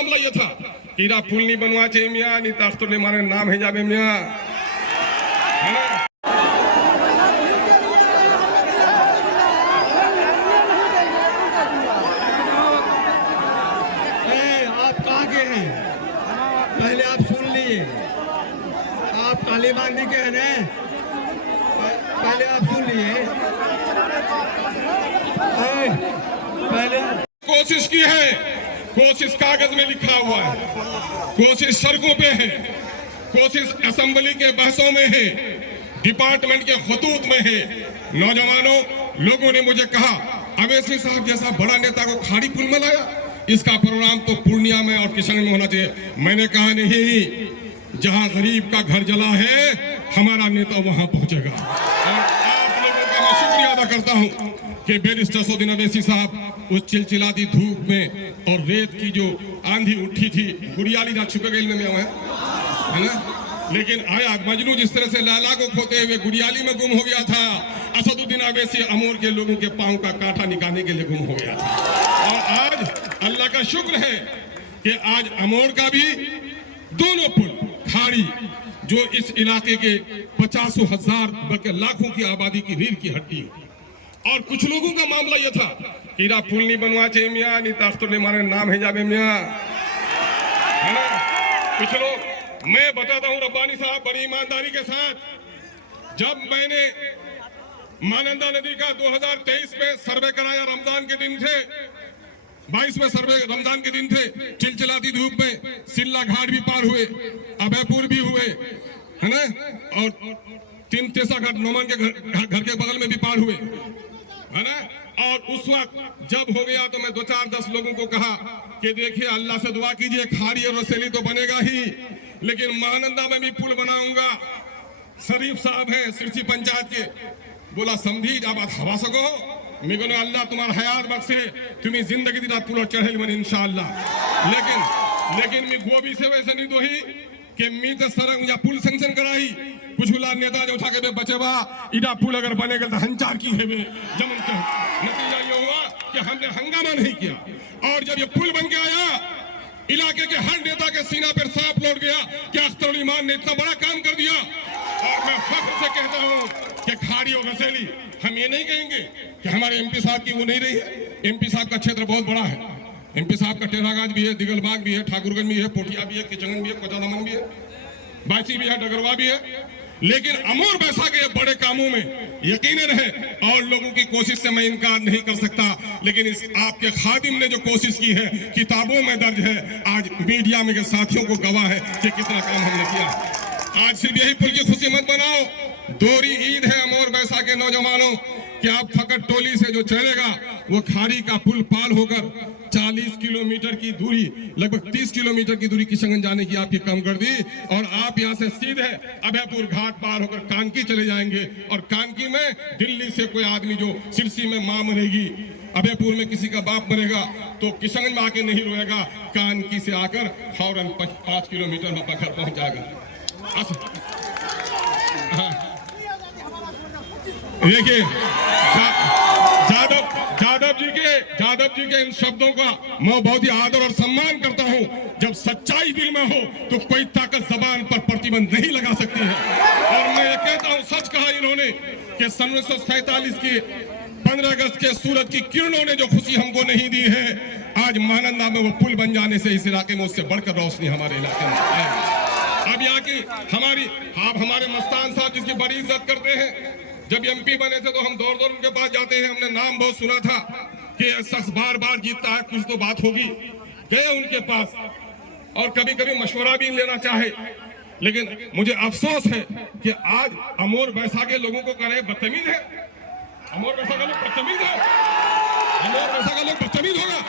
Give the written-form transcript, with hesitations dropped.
मामला ये था हीरा पुल नहीं बनवा चाहिए मियाँ, नहीं तो अख्तर मारे नाम है जाबे मियाँ, है ना। आप कहाँ के हैं? पहले आप सुन लिए, आप तालिबानी के हैं ना, पहले आप सुन लिए। पहले कोशिश की है, कोशिश कागज में लिखा हुआ है, कोशिश सड़कों पे है, कोशिश असेंबली के बहसों में है, डिपार्टमेंट के खतूत में है। नौजवानों, लोगों ने मुझे कहा अवैसी साहब जैसा बड़ा नेता को खाड़ी पुल में लाया, इसका प्रोग्राम तो पूर्णिया में और किशनगंज में होना चाहिए। मैंने कहा नहीं, जहां गरीब का घर जला है हमारा नेता वहां पहुंचेगा। और आप लोगों का मैं शुक्रिया अदा करता हूं कि बैरिस्टर सऊदीन अवैसी साहब उस चिलचिलाती धूप में और रेत की जो आंधी उठी थी, गुड़ियाली ना छुपे गई में है ना, लेकिन आया मजनू जिस तरह से लाला को खोते हुए गुड़ियाली में गुम हो गया था, असदुद्दीन अवैसी अमोर के लोगों के पांव का कांटा निकालने के लिए गुम हो गया था। और आज अल्लाह का शुक्र है कि आज अमोर का भी दोनों पुल खाड़ी जो इस इलाके के 50,000 बल्कि लाखों की आबादी की रीढ़ की हड्डी। और कुछ लोगों का मामला यह था हीरा पुल नहीं बनवा चाहिए मियाँ, नहीं तो अख्तर मारे नाम है जाबे मियाँ, है ना। कुछ लोग, मैं बताता हूँ रब्बानी साहब बड़ी ईमानदारी के साथ, जब मैंने मानंदा नदी का 2023 में सर्वे कराया, रमजान के दिन थे, 22 में सर्वे रमजान के दिन थे, चिलचिलाती धूप में सिल्ला घाट भी पार हुए, अभयपुर भी हुए, है ना, और तीन तेसा घाट नोमान के घर के बगल में भी पार हुए, है ना। और उस वक्त जब हो गया तो मैं 2-4-10 लोगों को कहा कि देखिए अल्लाह से दुआ कीजिए, खाड़ी और रसेली तो बनेगा ही, लेकिन महानंदा में भी पुल बनाऊंगा। शरीफ साहब हैं सिरसी पंचायत के, बोला समझी जब आप हवा सको मेरे को अल्लाह तुम्हारा हयात बख्शे, तुम्हें जिंदगी दिला पुल चढ़ेल मन इंशाअल्लाह। लेकिन मी गोभी से वैसे नहीं दो ही कि मी तो सड़क या पुल सेंक्शन कराई, कुछ नेता जो उठा के बचेवा इडा पुल अगर बनेगा तो हंचार की है जमन के। नतीजा ये हुआ कि हमने हंगामा नहीं किया, और जब ये पुल बन के आया इलाके के हर नेता के सीना पर सांप लौट गया कि अख्तर ईमान ने इतना बड़ा काम कर दिया। और मैं फख्र से कहता हूं कि खाड़ी और रसेली, हम ये नहीं कहेंगे कि हमारे एमपी साहब की वो नहीं रही है। एमपी साहब का क्षेत्र बहुत बड़ा है, एमपी साहब का टेरागाज भी है, दिगलबाग भी है, ठाकुरगंज भी है, पोटिया भी है, किशनगंज भी है, कोचादमन भी है, बासी भी है, डगरवा भी है। लेकिन अमोर बैसा के बड़े कामों में यकीनन है, और लोगों की कोशिश से मैं इनकार नहीं कर सकता, लेकिन इस आपके खादिम ने जो कोशिश की है किताबों में दर्ज है, आज मीडिया में के साथियों को गवाह है कि कितना काम हमने किया। आज सिर्फ यही पुल की खुशी मत बनाओ, दोहरी ईद है अमोर बैसा के नौजवानों कि आप फकत टोली से जो चलेगा वो खाड़ी का पुल पार होकर 40 किलोमीटर की दूरी, लगभग 30 किलोमीटर की दूरी किशनगंज जाने की आपकी कम कर दी, और आप यहां से सीधे अभयपुर घाट पार होकर कानकी चले जाएंगे। और कानकी में दिल्ली से कोई आदमी जो सिरसी में मां मरेगी, अभयपुर में किसी का बाप मरेगा, तो किशनगंज में आके नहीं रोएगा, कानकी से आकर फौरन 5 किलोमीटर में घर पहुंच जाएगा। देखिए यादव जी के इन शब्दों का मैं बहुत ही आदर और सम्मान करता हूं। जब सच्चाई दिल में हो तो कोई ताकत जबान पर प्रतिबंध नहीं लगा सकती है। और मैं ये कहता हूं, सच कहा इन्होंने कि 1947 की 15 अगस्त के सूरज की किरणों ने जो खुशी हमको नहीं दी है, आज महानंदा में वो पुल बन जाने से इस इलाके में उससे बढ़कर रोशनी हमारे इलाके में है। अब यहाँ की आप हमारे मस्तान साहब जिसकी बड़ी इज्जत करते हैं, जब एमपी बने थे तो हम दौड़ दौड़ उनके पास जाते हैं, हमने नाम बहुत सुना था कि शख्स बार बार जीतता है, कुछ तो बात होगी। गए उनके पास और कभी कभी मशवरा भी लेना चाहे, लेकिन मुझे अफसोस है कि आज अमोर बैसा के लोगों को करें बदतमीज है। अमोर बैसा का लोग बदतमीज है, अमोर बैसा का लोग बदतमीज होगा।